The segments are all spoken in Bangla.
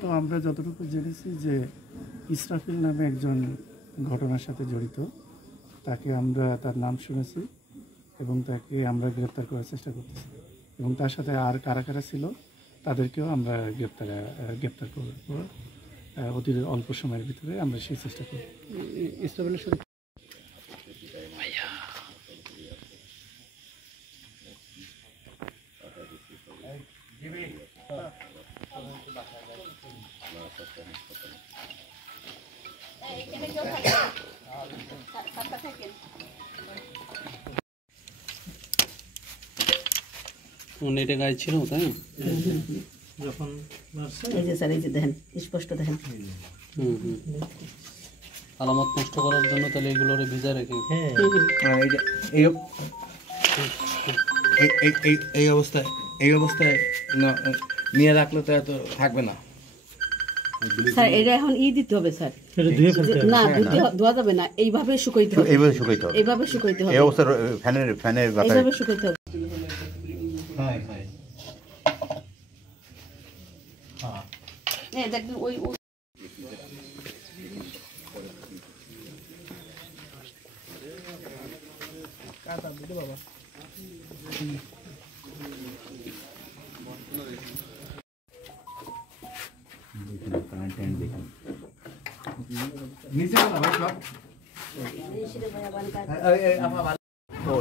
তো আমরা যতটুকু জেনেছি যে ইসরাফিল নামে একজন ঘটনার সাথে জড়িত, তাকে আমরা তার নাম শুনেছি এবং তাকে আমরা গ্রেপ্তার করার চেষ্টা করতেছি এবং তার সাথে আর কারা কারা ছিল তাদেরকেও আমরা গ্রেপ্তার করব অতি অল্প সময়ের ভিতরে আমরা সেই চেষ্টা করব। ইসরাফিলের সাথে নেটে গায়ে ছিল তাই যখন এই যে স্যার, এই যে দেখেন, স্পষ্ট দেখেন। আলামত নষ্ট করার জন্য তাহলে এগুলোর ভিজা রেখে এই অবস্থায় নিয়ে রাখলে তো এত থাকবে না। স্যার এটা এখন দিতে হবে স্যার, না ধোয়া যাবে না, এইভাবে শুকাইতে হবে, এইভাবে শুকাইতে হবে, এইভাবে শুকাইতে হবে, এই অবস্থা ফ্যানের বাতাসে এইভাবে শুকাইতে হবে। দেখবেন ওই ও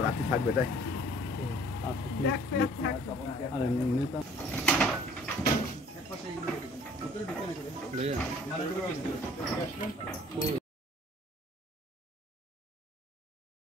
রাতে থাকবে তাই। আরে নেতা